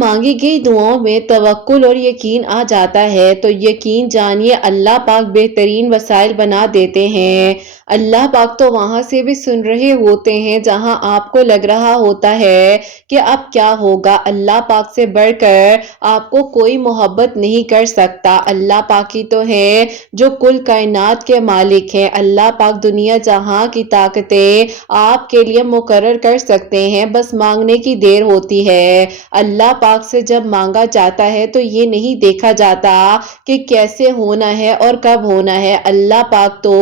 مانگی گئی دعاؤں میں توکل اور یقین آ جاتا ہے تو یقین جانیے اللہ پاک بہترین وسائل بنا دیتے ہیں۔ اللہ پاک تو وہاں سے بھی سن رہے ہوتے ہیں جہاں آپ کو لگ رہا ہوتا ہے کہ اب کیا ہوگا۔ اللہ پاک سے بڑھ کر آپ کو کوئی محبت نہیں کر سکتا۔ اللہ پاک ہی تو ہے جو کل کائنات کے مالک ہیں۔ اللہ پاک دنیا جہاں کی طاقتیں آپ کے لیے مقرر کر سکتے ہیں، بس مانگنے کی دیر ہوتی ہے۔ اللہ پاک سے جب مانگا جاتا ہے تو یہ نہیں دیکھا جاتا کہ کیسے ہونا ہے اور کب ہونا ہے۔ اللہ پاک تو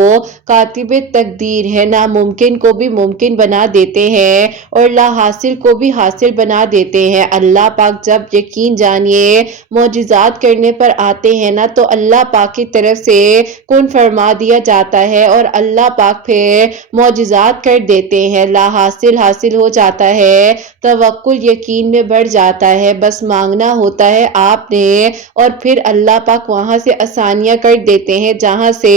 کاتب تقدیر ہے، ناممکن کو بھی ممکن بنا دیتے ہیں اور لا حاصل کو بھی حاصل بنا دیتے ہیں۔ اللہ پاک جب یقین جانیے معجزات کرنے پر آتے ہیں نا تو اللہ پاک کی طرف سے کن فرما دیا جاتا ہے اور اللہ پاک پھر معجزات کر دیتے ہیں، لا حاصل حاصل ہو جاتا ہے، توکل یقین میں بڑھ جاتا ہے۔ بس مانگنا ہوتا ہے آپ نے اور پھر اللہ پاک وہاں سے آسانیاں کر دیتے ہیں جہاں سے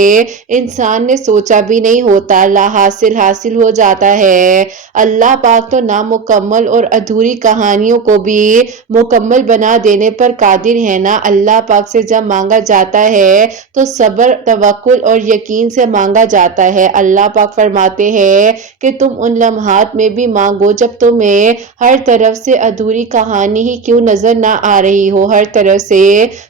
انسان نے سوچا بھی نہیں ہوتا، لا حاصل حاصل ہو جاتا ہے۔ اللہ پاک تو نامکمل اور ادھوری کہانیوں کو بھی مکمل بنا دینے پر قادر ہے نا۔ اللہ پاک سے جب مانگا جاتا ہے تو صبر، توکل اور یقین سے مانگا جاتا ہے۔ اللہ پاک فرماتے ہیں کہ تم ان لمحات میں بھی مانگو جب تمہیں ہر طرف سے ادھوری کہانی ہی کیوں نظر نہ آ رہی ہو، ہر طرف سے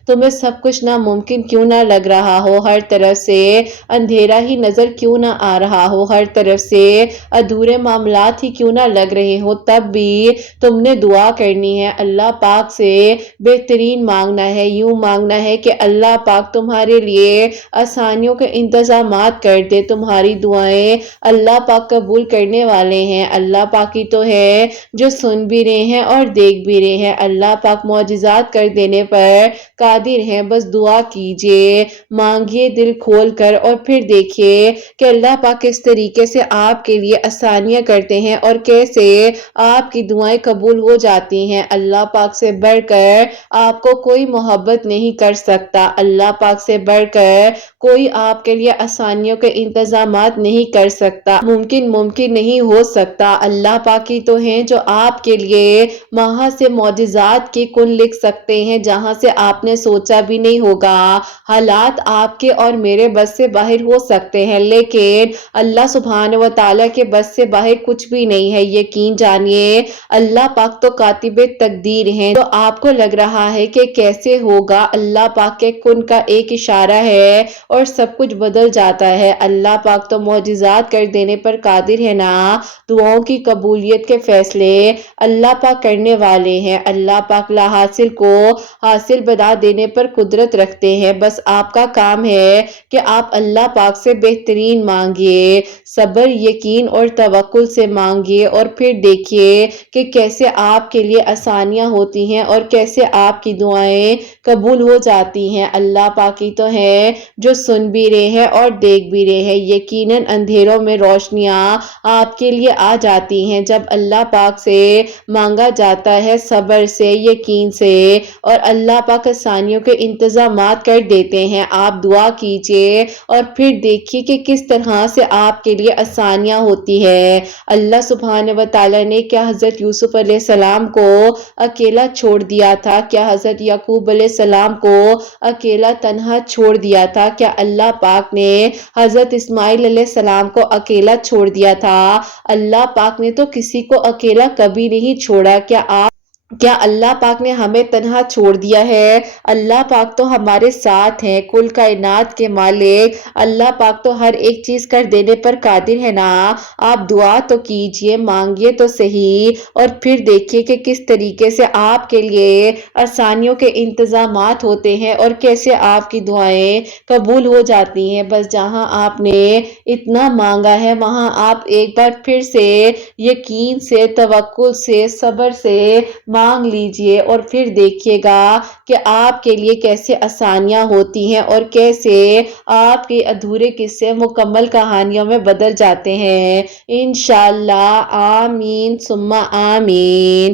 تمہیں سب کچھ ناممکن کیوں نہ لگ رہا ہو، ہر طرف سے اندھیرا ہی نظر کیوں نہ آ رہا ہو، ہر طرف سے ادھورے معاملات ہی کیوں نہ لگ رہے ہو، تب بھی تم نے دعا کرنی ہے، اللہ پاک سے بہترین مانگنا ہے۔ یوں مانگنا ہے کہ اللہ پاک تمہارے لیے آسانیوں کے انتظامات کر دے۔ تمہاری دعائیں اللہ پاک قبول کرنے والے ہیں۔ اللہ پاک ہی تو ہے جو سن بھی رہے ہیں اور دیکھ بھی رہے ہیں۔ اللہ پاک معجزات کر دینے پر قادر ہیں، بس دعا کیجئے، مانگیے دل کھول کر اور پھر دیکھیے کہ اللہ پاک کس طریقے سے آپ کے لیے آسانیاں کرتے ہیں اور کیسے آپ کی دعائیں قبول ہو جاتی ہیں۔ اللہ پاک سے بڑھ کر آپ کو کوئی محبت نہیں کر سکتا، اللہ پاک سے بڑھ کر کوئی آپ کے لیے آسانیوں کے انتظامات نہیں کر سکتا، ممکن نہیں ہو سکتا۔ اللہ پاک ہی تو ہیں جو آپ کے لیے وہاں سے معجزات کی کن لکھ سکتے ہیں جہاں سے آپ نے سوچا بھی نہیں ہوگا۔ حالات آپ کے اور میرے بس سے باہر ہو سکتے ہیں لیکن اللہ سبحانہ و تعالیٰ کے بس سے باہر کچھ بھی نہیں ہے۔ یقین جانیے اللہ پاک تو کاتب تقدیر ہیں۔ تو آپ کو لگ رہا ہے کہ کیسے ہوگا، اللہ پاک کے کن کا ایک اشارہ ہے اور سب کچھ بدل جاتا ہے۔ اللہ پاک تو معجزات کر دینے پر قادر ہے نا۔ دعاؤں کی قبولیت کے فیصلے اللہ پاک کرنے والے ہیں۔ اللہ پاک لا حاصل کو حاصل بنا دینے پر قدرت رکھتے ہیں۔ بس آپ کا کام ہے کہ آپ اللہ پاک سے بہترین مانگیے، صبر، یقین اور توکل سے مانگیے اور پھر دیکھیے کہ کیسے آپ کے لیے آسانیاں ہوتی ہیں اور کیسے آپ کی دعائیں قبول ہو جاتی ہیں۔ اللہ پاک ہی تو ہے جو سن بھی رہے ہیں اور دیکھ بھی رہے ہیں۔ یقیناً اندھیروں میں روشنیاں آپ کے لیے آ جاتی ہیں جب اللہ پاک سے مانگا جاتا ہے، صبر سے، یقین سے، اور اللہ پاک آسانیوں کے انتظامات کر دیتے ہیں۔ آپ دعا کیجئے اور پھر دیکھیے کہ کس طرح سے آپ کے لیے آسانیاں ہوتی ہے۔ اللہ سبحانہ و تعالیٰ نے کیا حضرت یوسف علیہ السلام کو اکیلا چھوڑ دیا تھا؟ کیا حضرت یعقوب علیہ السلام کو اکیلا تنہا چھوڑ دیا تھا؟ کیا اللہ پاک نے حضرت اسماعیل علیہ السلام کو اکیلا چھوڑ دیا تھا؟ اللہ پاک نے تو کسی کو اکیلا کبھی نہیں چھوڑا۔ کیا اللہ پاک نے ہمیں تنہا چھوڑ دیا ہے؟ اللہ پاک تو ہمارے ساتھ ہیں، کل کائنات کے مالک اللہ پاک تو ہر ایک چیز کر دینے پر قادر ہے نا۔ آپ دعا تو کیجئے، مانگیے تو صحیح اور پھر دیکھیے کہ کس طریقے سے آپ کے لیے آسانیوں کے انتظامات ہوتے ہیں اور کیسے آپ کی دعائیں قبول ہو جاتی ہیں۔ بس جہاں آپ نے اتنا مانگا ہے وہاں آپ ایک بار پھر سے یقین سے، توکل سے، صبر سے مانگ لیجئے اور پھر دیکھیے گا کہ آپ کے لیے کیسے آسانیاں ہوتی ہیں اور کیسے آپ کے ادھورے قصے مکمل کہانیوں میں بدل جاتے ہیں۔ انشاءاللہ، آمین ثم آمین۔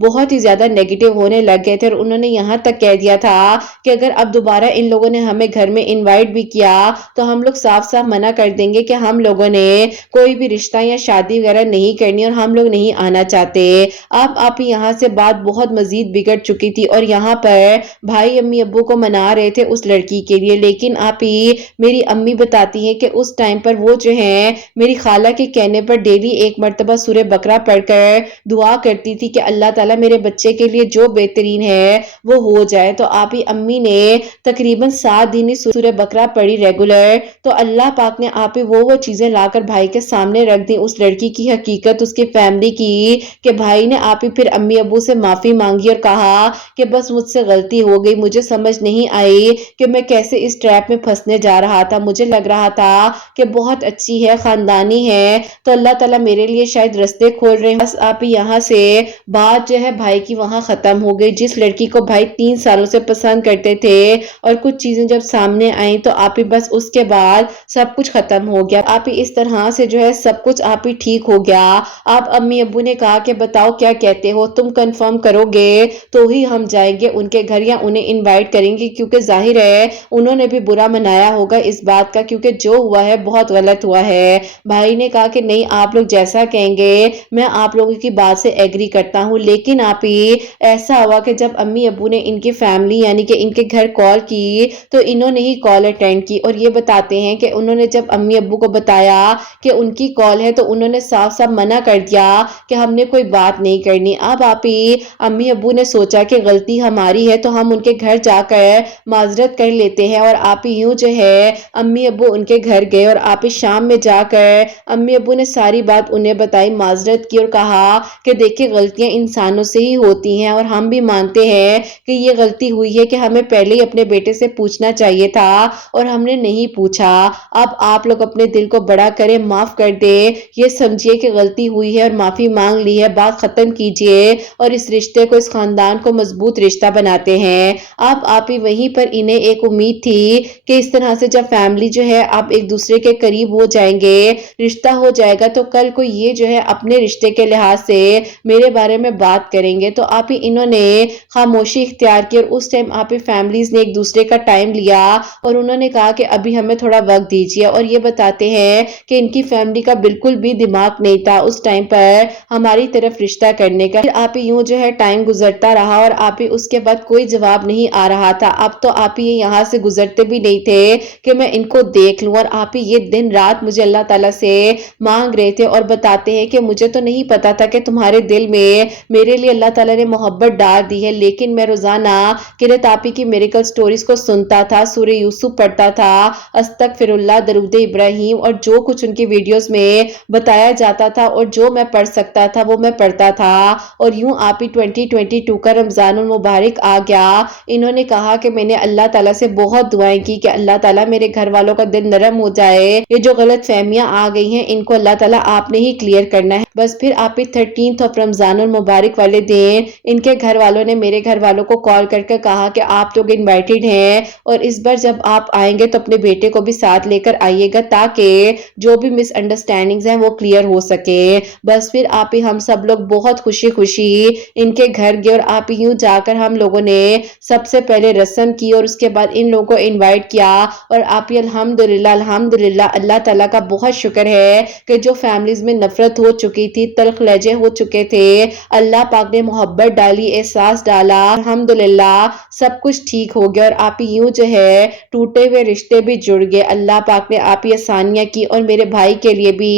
بہت ہی زیادہ نیگیٹو ہونے لگ گئے تھے، اور انہوں نے یہاں تک کہہ دیا تھا کہ اگر اب دوبارہ ان لوگوں نے ہمیں گھر میں انوائٹ بھی کیا تو ہم لوگ صاف صاف منع کر دیں گے کہ ہم لوگوں نے کوئی بھی رشتہ یا شادی وغیرہ نہیں کرنی اور ہم لوگ نہیں آنا چاہتے۔ اب آپ یہاں سے بات بہت مزید بگڑ چکی تھی، اور یہاں پر بھائی امی ابو کو منا رہے تھے اس لڑکی کے لیے، لیکن آپ ہی میری امی بتاتی ہیں کہ اس ٹائم پر وہ جو ہیں میری خالہ کے کہنے پر ڈیلی ایک مرتبہ سورہ بقرہ پڑھ کر دعا کرتی تھی کہ اللہ تعالیٰ میرے بچے کے لیے جو بہترین ہے وہ ہو جائے۔ تو آپ ہی امی نے تقریباً 7 دن سورہ بقرہ پڑھی ریگولر، تو اللہ پاک نے آپ ہی وہ چیزیں لا کر بھائی کے سامنے رکھ دی، اس لڑکی کی حقیقت، اس کے فیملی کی، کہ بھائی نے آپ ہی پھر امی ابو سے معافی مانگی اور کہا کہ بس مجھ سے غلطی ہو گئی، مجھے سمجھ نہیں آئی کہ میں کیسے اس ٹریپ میں پھنسنے جا رہا تھا، مجھے لگ رہا تھا کہ بہت اچھی ہے، خاندانی ہے، تو اللہ تعالیٰ میرے لیے شاید رستے کھول رہے ہیں۔ بس آپ ہی یہاں سے بات جو ہے بھائی کی وہاں ختم ہو گئی۔ جس لڑکی کو بھائی 3 سالوں سے پسند کرتے تھے اور کچھ چیزیں جب سامنے آئیں تو آپ ہی بس اس کے بعد سب کچھ ختم ہو گیا۔ آپ ہی اس طرح سے جو ہے سب کچھ آپ ہی ٹھیک ہو گیا۔ آپ امی ابو نے کہا کہ بتاؤ کیا کہتے ہو، تم کنفرم کرو گے تو ہی ہم جائیں گے ان کے گھر یا انہیں انوائٹ کریں گے، کیونکہ ظاہر ہے انہوں نے بھی برا منایا ہوگا اس بات کا، کیونکہ جو ہوا ہے بہت غلط ہوا ہے۔ بھائی نے کہا کہ نہیں، آپ لوگ جیسا کہیں گے میں آپ لوگوں کی بات سے ایگری کرتا ہوں، لیکن آپ ہی ایسا ہوا کہ جب امی ابو نے ان کی فیملی یعنی کہ ان کے گھر کال کی تو انہوں نے ہی کال اٹینڈ کی، اور یہ بتاتے ہیں کہ انہوں نے جب امی ابو کو بتایا کہ ان کی کال ہے تو انہوں نے صاف صاف منع کر دیا کہ ہم نے کوئی بات نہیں کرنی۔ اب آپ ہی امی ابو نے سوچا کہ غلطی ہماری ہے تو ہم ان کے گھر جا کر معذرت کر لیتے ہیں، اور آپ ہی یوں جو ہے امی ابو ان کے گھر گئے، اور آپ ہی شام میں جا کر امی ابو نے ساری بات انہیں بتائی، معذرت کی اور کہا کہ دیکھیں غلطیاں انسانوں سے ہی ہوتی ہیں، اور ہم بھی مانتے ہیں کہ یہ غلطی ہوئی ہے کہ ہمیں پہلے ہی اپنے بیٹے سے پوچھنا چاہیے تھا اور ہم نے نہیں پوچھا۔ اب آپ لوگ اپنے دل کو بڑا کریں، معاف کر دے، یہ سمجھیے کہ غلطی ہوئی ہے اور معافی مانگ لی ہے، بات ختم کیجئے اور اس رشتے کو، اس خاندان کو مضبوط رشتہ بناتے ہیں۔ اب آپ ہی وہیں پر انہیں ایک امید تھی کہ اس طرح سے جب فیملی جو ہے آپ ایک دوسرے کے قریب ہو جائیں گے، رشتہ ہو جائے گا، تو کل کو یہ جو ہے اپنے رشتے کے لحاظ سے میرے بارے میں بات کریں گے۔ تو آپ ہی انہوں نے خاموشی اختیار کی، اور اس ٹائم آپ ہی فیملیز نے ایک دوسرے کا ٹائم لیا اور انہوں نے کہا کہ ابھی ہمیں تھوڑا وقت دیجیے، اور یہ بتاتے ہیں کہ ان کی فیملی کا بالکل بھی دماغ نہیں تھا اس ٹائم پر ہماری طرف رشتہ کرنے کا۔ پھر آپ ہی یوں جو ہے ٹائم گزرتا رہا اور آپ ہی اس کے بعد کوئی جواب نہیں آ رہا تھا۔ اب تو آپ ہی یہاں سے گزرتے بھی نہیں تھے کہ میں ان کو دیکھ لوں، اور آپ ہی یہ دن رات مجھے اللہ تعالیٰ سے مانگ رہے تھے اور بتاتے ہیں کہ مجھے تو نہیں پتا تھا کہ تمہارے دل میں میرے لیے اللہ تعالیٰ نے محبت ڈال دی ہے، لیکن میں روزانہ قرۃ آپ ہی کی میریکل سٹوریز کو سنتا تھا، سورہ یوسف پڑھتا تھا، استغفر اللہ، درود ابراہیم، اور جو کچھ ان کی ویڈیوز میں بتایا جاتا تھا اور جو میں پڑھ سکتا تھا وہ میں پڑھتا تھا۔ اور یوں آپ ہی 2022 کا رمضان المبارک آ گیا۔ انہوں نے کہا کہ میں نے اللہ تعالیٰ سے بہت دعائیں کی کہ اللہ تعالیٰ میرے گھر والوں کا دل نرم ہو جائے، یہ جو غلط فہمیاں آ گئی ہیں ان کو اللہ تعالیٰ آپ نے ہی کلیئر کرنا ہے۔ بس پھر آپ ہی 13 رمضان المبارک والے دن ان کے گھر والوں نے میرے گھر والوں کو کال کر کے کہا کہ آپ لوگ انوائٹڈ ہیں، اور اس بار جب آپ آئیں گے تو اپنے بیٹے کو بھی ساتھ لے کر آئیے گا تاکہ جو بھی مس انڈرسٹینڈنگز ہیں وہ کلیئر ہو سکے۔ بس پھر آپ ہی ہم سب لوگ بہت خوشی خوشی ان کے گھر گئے، اور آپ ہی یوں جا کر ہم لوگوں نے سب سے پہلے رسم کی اور اس کے بعد ان لوگوں کو انوائٹ کیا، اور آپ ہی الحمدللہ اللہ تعالیٰ کا بہت شکر ہے کہ جو فیملیز میں نفرت ہو چکی تھی، تلخ لہجے ہو چکے تھے، اللہ پاک نے محبت ڈالی، احساس ڈالا، الحمدللہ سب کچھ ٹھیک ہو گیا، اور آپ ہی یوں جو ہے ٹوٹے ہوئے رشتے بھی جڑ گئے۔ اللہ پاک نے آپ ہی آسانیاں کی، اور میرے بھائی کے لیے بھی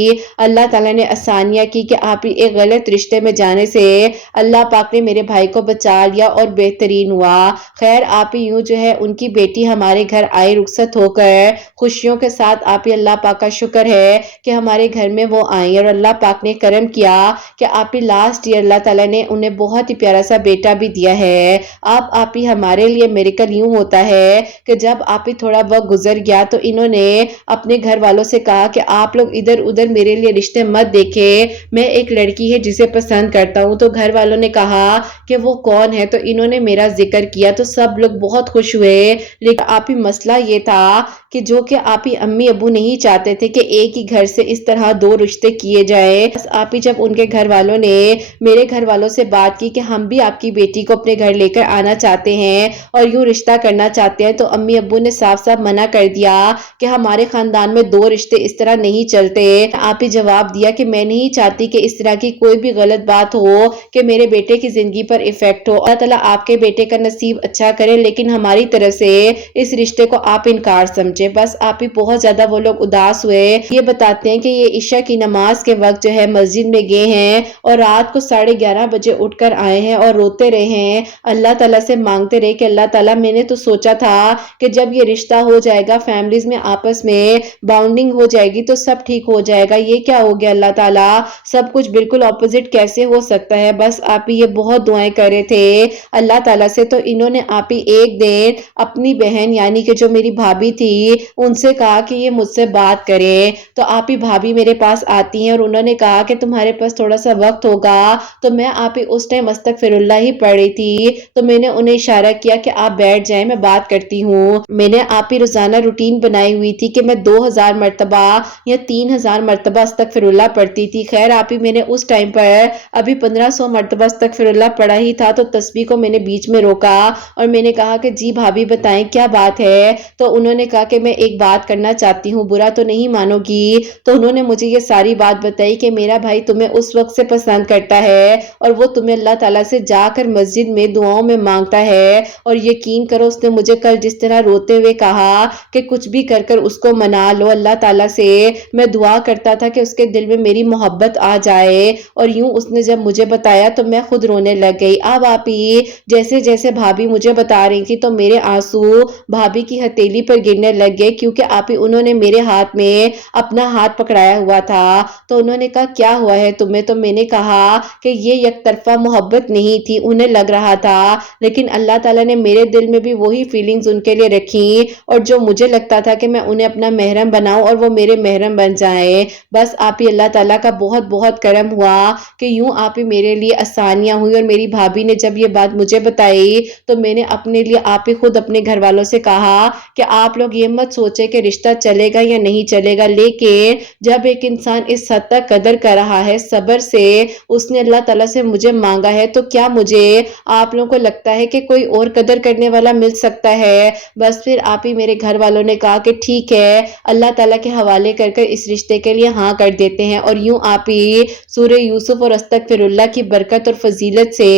اللہ تعالیٰ نے آسانیاں کی کہ آپ ہی ایک غلط رشتے میں جانے سے اللہ پاک نے میرے بھائی کو بچا لیا اور بہترین ہوا۔ خیر آپ ہی یوں جو ہے ان کی بیٹی ہمارے گھر آئی رخصت ہو کر خوشیوں کے ساتھ۔ آپ ہی اللہ پاک کا شکر ہے کہ ہمارے گھر میں وہ آئیں، اور اللہ پاک نے کرم کیا کہ آپ ہی لاسٹ ایئر اللہ تعالیٰ نے انہیں بہت ہی پیارا سا بیٹا بھی دیا ہے۔ آپ ہی ہمارے لیے میریکل یوں ہوتا ہے کہ جب آپ ہی تھوڑا وقت گزر گیا تو انہوں نے اپنے گھر والوں سے کہا کہ آپ لوگ ادھر ادھر میرے لیے رشتے مت دیکھیں، میں ایک لڑکی ہے جسے پسند کرتا ہوں۔ تو گھر والوں نے کہا کہ وہ کون ہے، تو انہوں نے میرا ذکر کیا تو سب لوگ بہت خوش ہوئے، لیکن آپ ہی مسئلہ یہ تھا کہ جو کہ آپ ہی امی ابو نہیں چاہتے تھے کہ ایک ہی گھر سے اس طرح 2 رشتے کیے جائیں۔ آپ ہی جب ان کے گھر والوں نے میرے گھر والوں سے بات کی کہ ہم بھی آپ کی بیٹی کو اپنے گھر لے کر آنا چاہتے ہیں اور یوں رشتہ کرنا چاہتے ہیں، تو امی ابو نے صاف صاف منع کر دیا کہ ہمارے خاندان میں 2 رشتے اس طرح نہیں چلتے۔ آپ ہی جواب دیا کہ میں نہیں چاہتی کہ اس طرح کی کوئی بھی غلط بات ہو کہ میرے بیٹے کی زندگی پر ایفیکٹ ہو۔ اللہ تعالیٰ آپ کے بیٹے کا نصیب اچھا کرے، لیکن ہماری طرف سے اس رشتے کو آپ انکار سمجھے۔ بس آپ ہی بہت زیادہ وہ لوگ اداس ہوئے۔ یہ بتاتے ہیں کہ یہ عشاء کی نماز کے وقت جو ہے مسجد میں گئے ہیں اور رات کو 11:30 بجے اٹھ کر آئے ہیں اور روتے رہے ہیں، اللہ تعالیٰ سے مانگتے رہے کہ اللہ تعالیٰ میں نے تو سوچا تھا کہ جب یہ رشتہ ہو جائے گا، فیملیز میں آپس میں باؤنڈنگ ہو جائے گی تو سب ٹھیک ہو جائے گا، یہ کیا ہو گیا اللہ تعالیٰ، سب کچھ بالکل اپوزٹ کیسے ہو سکتا ہے۔ بس آپ ہی یہ بہت دعائیں کر رہے تھے اللہ تعالیٰ سے، تو انہوں نے آپ ہی ایک دن اپنی بہن یعنی کہ جو میری بھابھی تھی ان سے کہا کہ یہ مجھ سے بات کریں، تو آپ ہی بھابھی میرے پاس آتی ہیں اور انہوں نے کہا کہ تمہارے پاس تھوڑا سا وقت ہوگا، تو میں آپ ہی اس ٹائم استغفر اللہ ہی پڑھ رہی تھی، تو میں نے انہیں اشارہ کیا کہ آپ بیٹھ جائیں میں بات کرتی ہوں۔ میں نے آپ ہی روزانہ روٹین بنائی ہوئی تھی کہ میں 2000 مرتبہ یا 3000 مرتبہ استغفر اللہ پڑھتی تھی۔ خیر آپ ہی میں نے اس ٹائم پر ابھی 1500 مرتبہ استغفر اللہ پڑھا ہی تھا، تو تسبیح کو میں نے بیچ میں روکا اور میں نے کہا کہ جی بھابھی بتائیں کیا بات ہے، تو انہوں نے کہا کہ میں ایک بات کرنا چاہتی ہوں، برا تو نہیں مانو گی؟ تو انہوں نے مجھے یہ ساری بات بتائی کہ میرا بھائی تمہیں اس وقت سے پسند کرتا ہے اور وہ تمہیں اللہ تعالیٰ سے جا کر مسجد میں دعاؤں میں مانگتا ہے، اور یقین کرو اس نے مجھے کل جس طرح روتے ہوئے کہا کہ کچھ بھی کر کر اس کو منا لو اللہ تعالیٰ سے، میں دعا کرتا تھا کہ اس کے دل میں میری محبت آ جائے، اور یوں اس نے جب مجھے بتایا تو میں خود رونے لگ گئی۔ اب آپ ہی جیسے جیسے بھابھی مجھے بتا رہی تھی تو میرے آنسو بھابھی کی ہتھیلی پر گرنے لگ گئے، کیونکہ آپ ہی انہوں نے میرے ہاتھ میں اپنا ہاتھ پکڑایا ہوا تھا، تو انہوں نے کہا کیا ہوا ہے تمہیں؟ تو میں نے کہا کہ یہ یک طرفہ محبت نہیں تھی، انہیں لگ رہا تھا، لیکن اللہ تعالیٰ نے میرے دل میں بھی وہی فیلنگز ان کے لیے رکھی اور جو مجھے لگتا تھا کہ میں انہیں اپنا محرم بناؤں اور وہ میرے محرم بن جائیں۔ بس آپ ہی اللہ تعالیٰ کا بہت بہت کرم ہوا کہ یوں آپ ہی میرے لیے آسانیاں ہوئی، اور میری بھابھی نے جب یہ بات مجھے بتائی تو میں نے اپنے لیے آپ ہی خود اپنے گھر والوں سے کہا کہ آپ لوگ یہ مت سوچے کہ رشتہ چلے گا یا نہیں چلے گا، لیکن جب ایک انسان اس حد تک قدر کر رہا ہے صبر سے، اس نے اللہ تعالیٰ سے مجھے مانگا ہے، تو کیا مجھے آپ لوگوں کو لگتا ہے کہ کوئی اور قدر کرنے والا مل سکتا ہے؟ بس پھر آپ ہی میرے گھر والوں نے کہا کہ ٹھیک ہے، اللہ تعالیٰ کے حوالے کر کر اس رشتے کے لیے ہاں کر دیتے ہیں، اور یوں آپ ہی سورہ یوسف اور استغفر اللہ کی برکت اور فضیلت سے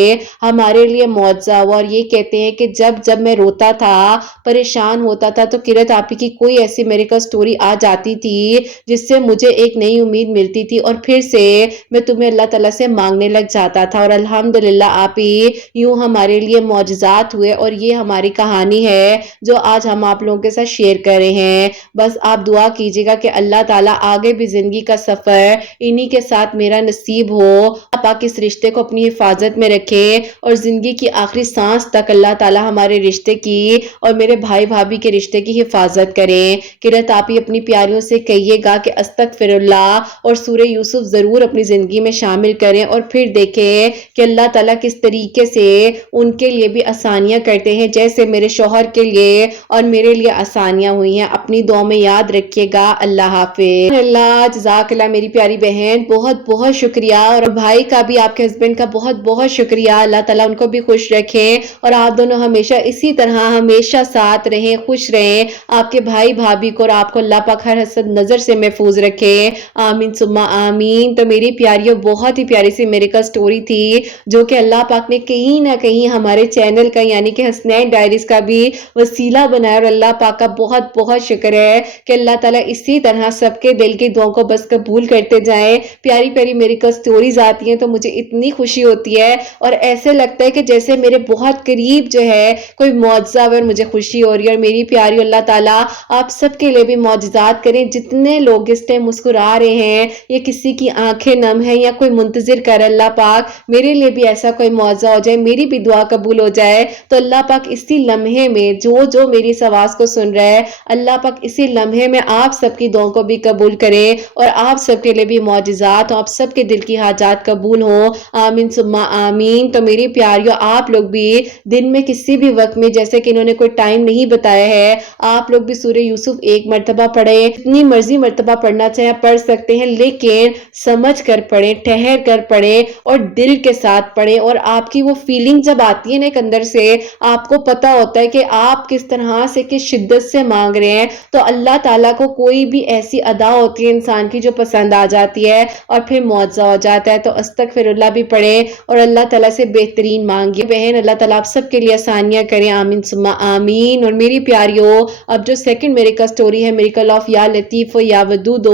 ہمارے لیے معجزہ ہوا۔ اور یہ کہتے ہیں کہ جب میں روتا تھا، پریشان ہوتا تھا، تو قرت آپ ہی کی کوئی ایسی میریکل سٹوری آ جاتی تھی جس سے مجھے ایک نئی امید ملتی تھی، اور پھر سے میں تمہیں اللہ تعالیٰ سے مانگنے لگ جاتا تھا، اور الحمدللہ آپ ہی یوں ہمارے لیے معجزات ہوئے، اور یہ ہماری کہانی ہے جو آج ہم آپ لوگوں کے ساتھ شیئر کر رہے ہیں۔ بس آپ دعا کیجیے گا کہ اللہ تعالیٰ آگے بھی زندگی کا سفر انہی کے ساتھ میرا نصیب ہو، پاک اس رشتے کو اپنی حفاظت میں رکھے، اور زندگی کی آخری سانس تک اللہ تعالیٰ ہمارے رشتے کی اور میرے بھائی بھابھی کے رشتے کی حفاظت کریں۔ قرت آپ ہی اپنی پیاریوں سے کہیے گا کہ استغفر اللہ اور سورہ یوسف ضرور اپنی زندگی میں شامل کریں، اور پھر دیکھیں کہ اللہ تعالیٰ کس طریقے سے ان کے لیے بھی آسانیاں کرتے ہیں، جیسے میرے شوہر کے لیے اور میرے لیے آسانیاں ہوئی ہیں۔ اپنی دعا میں یاد رکھیے گا۔ اللہ حافظ۔ اللہ جزاک اللہ میری پیاری بہن، بہت بہت شکریہ، اور بھائی کا بھی آپ کے ہسبینڈ کا بہت بہت شکریہ، اللہ تعالیٰ ان کو بھی خوش رکھیں، اور آپ دونوں ہمیشہ اسی طرح ہمیشہ ساتھ رہیں، خوش رہیں، آپ کے بھائی بھابھی کو اور آپ کو اللہ پاک ہر حسد نظر سے محفوظ رکھے، آمین ثم آمین۔ تو میری پیاریوں بہت ہی پیاری سی میریکل سٹوری تھی جو کہ اللہ پاک نے کہیں نہ کہیں ہمارے چینل کا یعنی کہ حسنین ڈائریز کا بھی وسیلہ بنایا، اور اللہ پاک کا بہت بہت شکر ہے کہ اللہ تعالیٰ اسی طرح سب کے دل کی دعاؤں کو بس قبول کرتے جائیں۔ پیاری پیاری میریکل سٹوریز آتی ہیں تو مجھے اتنی خوشی ہوتی ہے، اور ایسے لگتا ہے کہ جیسے میرے بہت قریب جو ہے کوئی معجزہ اور مجھے خوشی ہو رہی ہے۔ اور میری پیاری اللہ تعالیٰ آپ سب کے لیے بھی معجزات کریں، جتنے لوگ اس ٹائم مسکرا رہے ہیں یا کسی کی آنکھیں نم ہیں یا کوئی منتظر کر اللہ پاک میرے لیے بھی ایسا کوئی معجزہ ہو جائے، میری بھی دعا قبول ہو جائے، تو اللہ پاک اسی لمحے میں جو میری اس آواز کو سن رہا ہے، اللہ پاک اسی لمحے میں آپ سب کی دعاؤں کو بھی قبول کرے، اور آپ سب کے لیے بھی معجزات، آپ سب کے دل کی حاجات قبول ہوں، آمین ثم آمین۔ تو میری پیاریوں آپ لوگ بھی دن میں کسی بھی وقت میں، جیسے کہ انہوں نے کوئی ٹائم نہیں بتایا ہے، آپ لوگ بھی سورہ یوسف ایک مرتبہ پڑھیں، اتنی مرضی مرتبہ پڑھنا چاہے پڑھ سکتے ہیں، لیکن سمجھ کر پڑھیں، ٹھہر کر پڑھیں، پڑھیں اور دل کے ساتھ پڑھیں، اور آپ کی وہ فیلنگ جب آتی ہے نا ایک اندر سے، آپ کو پتا ہوتا ہے کہ آپ کس طرح سے کس شدت سے مانگ رہے ہیں، تو اللہ تعالیٰ کو کوئی بھی ایسی ادا ہوتی ہے انسان کی جو پسند آ جاتی ہے اور پھر معجزہ ہو جاتا ہے۔ تو استغفر اللہ بھی پڑھیں اور اللہ تعالیٰ سے بہترین مانگیے۔ بہن اللہ تعالیٰ آپ سب کے لیے آسانیاں کریں، آمین ثم آمین۔ اور میری پیاریوں، اب جو سیکنڈ میریکل سٹوری ہے، میریکل آف یا لطیف و یا ودود،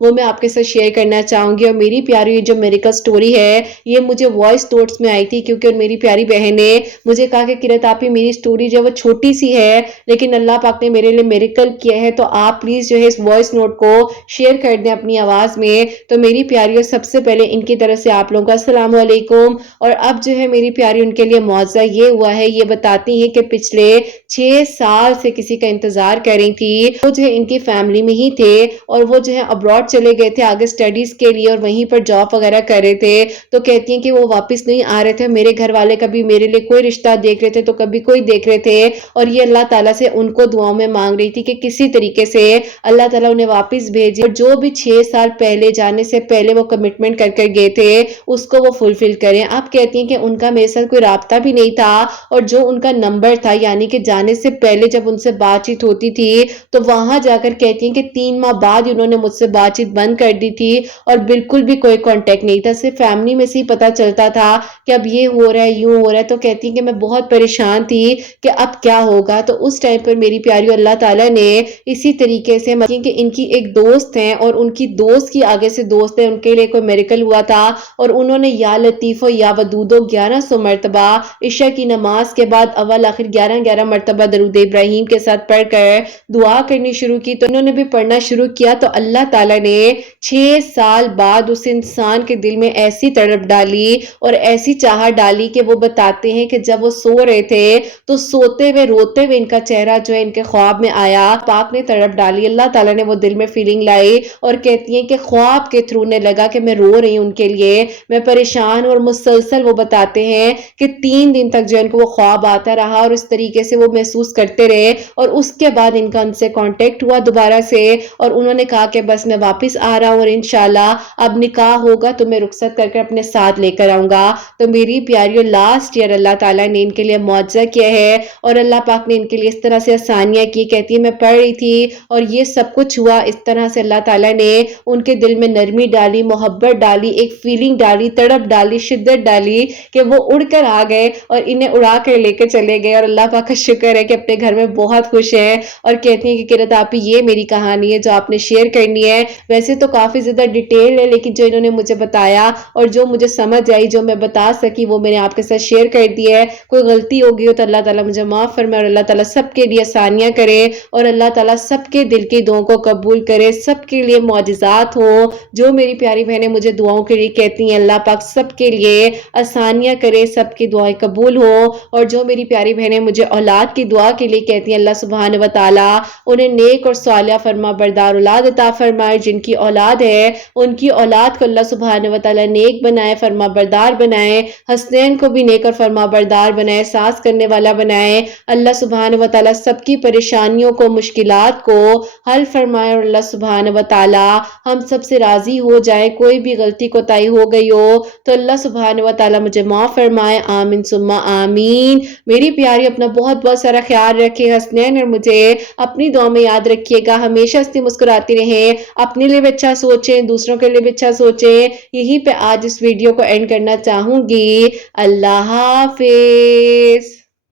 وہ میں آپ کے ساتھ شیئر کرنا چاہوں گی۔ اور میری پیاری یہ جو میریکل سٹوری ہے یہ مجھے وائس نوٹس میں آئی تھی، کیونکہ میری پیاری بہن نے مجھے کہا کہ قرۃ آپی میری سٹوری جو وہ چھوٹی سی ہے لیکن اللہ پاک نے میرے لیے میریکل کیا ہے، تو آپ پلیز جو ہے اس وائس نوٹ کو شیئر کر دیں اپنی آواز میں۔ تو میری پیاریوں، سب سے پہلے ان کی طرف سے آپ لوگوں کا السلام علیکم۔ اور اب جو ہے میری پیاری ان کے لیے معجزہ یہ ہوا ہے، یہ بتاتی ہیں کہ پچھلے 6 سال سے کسی کا انتظار کر رہی تھی، وہ جو ہے ان کی فیملی میں ہی تھے اور وہ جو ہے ابراڈ چلے گئے تھے آگے سٹڈیز کے لیے اور وہیں پر جاب وغیرہ کر رہے تھے۔ تو کہتی ہیں کہ وہ واپس نہیں آ رہے تھے، میرے گھر والے کبھی میرے لیے کوئی رشتہ دیکھ رہے تھے تو کبھی کوئی دیکھ رہے تھے، اور یہ اللہ تعالیٰ سے ان کو دعاؤں میں مانگ رہی تھی کہ کسی طریقے سے اللہ تعالیٰ انہیں واپس بھیجے، اور جو بھی 6 سال پہلے جانے سے پہلے وہ کمٹمنٹ کر کر گئے تھے اس کو وہ فلفل کریں۔ آپ کہتی ہیں کہ ان کا میرے ساتھ کوئی رابطہ بھی نہیں تھا، اور جو ان کا نمبر تھا یعنی کہ جانے سے پہلے جب ان سے بات چیت ہوتی تھی تو وہاں جا کر کہتی ہیں کہ 3 ماہ بعد انہوں نے مجھ سے بات چیت بند کر دی تھی اور بالکل بھی کوئی کانٹیکٹ نہیں تھا، صرف فیملی میں سے ہی پتا چلتا تھا کہ اب یہ ہو رہا ہے، یوں ہو رہا ہے۔ تو کہتی ہیں کہ میں بہت پریشان تھی کہ اب کیا ہوگا۔ تو اس ٹائم پر میری پیاری اللہ تعالیٰ نے اسی طریقے سے کہ ان کی ایک دوست ہیں اور ان کی دوست کی آگے سے دوست ہے، ان کے لیے کوئی میریکل ہوا تھا اور انہوں نے یا لطیف و یا ودود 1100 مرتبہ عشاء کی نماز کے بعد اول آخر 11 مرتبہ درود ابراہیم کے ساتھ پڑھ کر دعا کرنی شروع کی۔ تو انہوں نے بھی پڑھنا شروع کیا تو اللہ تعالیٰ نے 6 سال بعد اس انسان کے دل میں ایسی تڑپ ڈالی اور ایسی چاہت ڈالی کہ وہ بتاتے ہیں کہ جب وہ سو رہے تھے تو سوتے ہوئے روتے ہوئے ان کا چہرہ جو ہے ان کے خواب میں آیا۔ پاک نے تڑپ ڈالی، اللہ تعالیٰ نے وہ دل میں فیلنگ لائی اور کہتی ہیں کہ خواب کے تھرو نے لگا کہ میں رو رہی ہوں ان کے لیے، میں پریشان، اور مسلسل وہ بتاتے ہیں کہ 3 دن تک جو ان کو وہ خواب آتا رہا اور اس طریقے سے وہ محسوس کرتے رہے، اور اس کے بعد ان کا ان سے کانٹیکٹ ہوا دوبارہ سے اور انہوں نے کہا کہ بس میں واپس آ رہا ہوں اور انشاءاللہ اب نکاح ہوگا تو میں رخصت کر کر اپنے ساتھ لے کر آؤں گا۔ تو میری پیاریوں، لاسٹ ایئر اللہ تعالیٰ نے ان کے لیے معجزہ کیا ہے اور اللہ پاک نے ان کے لیے اس طرح سے آسانیاں کی۔ کہتی ہے میں پڑھ رہی تھی اور یہ سب کچھ ہوا، اس طرح سے اللہ تعالیٰ نے ان کے دل میں نرمی ڈالی، محبت ڈالی، ایک فیلنگ ڈالی، تڑپ ڈالی، شدت ڈالی کہ وہ اڑ کر آ گئے اور انہیں اڑا کر لے کے چلے گئے، اور اللہ پاک کا شکر ہے کہ اپنے گھر میں بہت خوش ہیں۔ اور کہتی ہیں کہ قرۃ آپی یہ میری کہانی ہے جو آپ نے شیئر کرنی ہے، ویسے تو کافی زیادہ ڈیٹیل ہے لیکن جو انہوں نے مجھے بتایا اور جو مجھے سمجھ آئی، جو میں بتا سکی، وہ میں نے آپ کے ساتھ شیئر کر دی ہے۔ کوئی غلطی ہوگی ہو تو اللہ تعالیٰ مجھے معاف فرمائے اور اللہ تعالیٰ سب کے لیے آسانیاں کرے اور اللہ تعالیٰ سب کے دل کی دعاؤں کو قبول کرے، سب کے لیے معجزات ہوں۔ جو میری پیاری بہنیں مجھے دعاؤں کے لیے کہتی ہیں، اللہ پاک سب کے لیے آسانیاں کرے، سب کی دعائیں قبول ہوں۔ اور جو میری پیاری بہنیں مجھے اولاد کی دعا کے لیے کہتی ہیں، اللہ سبحانہ و تعالیٰ انہیں نیک اور صالحہ فرما بردار اولاد عطا فرمائے۔ جن کی اولاد ہے ان کی اولاد کو اللہ سبحانہ و تعالیٰ نیک بنائے، فرما بردار بنائے، حسنین کو بھی نیک اور فرما بردار بنائے، ساس کرنے والا بنائے۔ اللہ سبحانہ و تعالیٰ سب کی پریشانیوں کو، مشکلات کو حل فرمائے اور اللہ سبحانہ و تعالیٰ ہم سب سے راضی ہو جائے۔ کوئی بھی غلطی کوتاہی ہو گئی ہو تو اللہ سبحانہ و تعالیٰ مجھے معاف فرمائے، آمین ثم آمین۔ میری پیاری اپنا بہت بہت سارا خیال رکھے، حسنین اور مجھے اپنی دعا میں یاد رکھیے گا، ہمیشہ ہنستی مسکراتی رہیں، اپنے لیے بھی اچھا سوچیں، دوسروں کے لیے بھی اچھا سوچیں۔ یہیں پہ آج اس ویڈیو کو اینڈ کرنا چاہوں گی۔ اللہ حافظ۔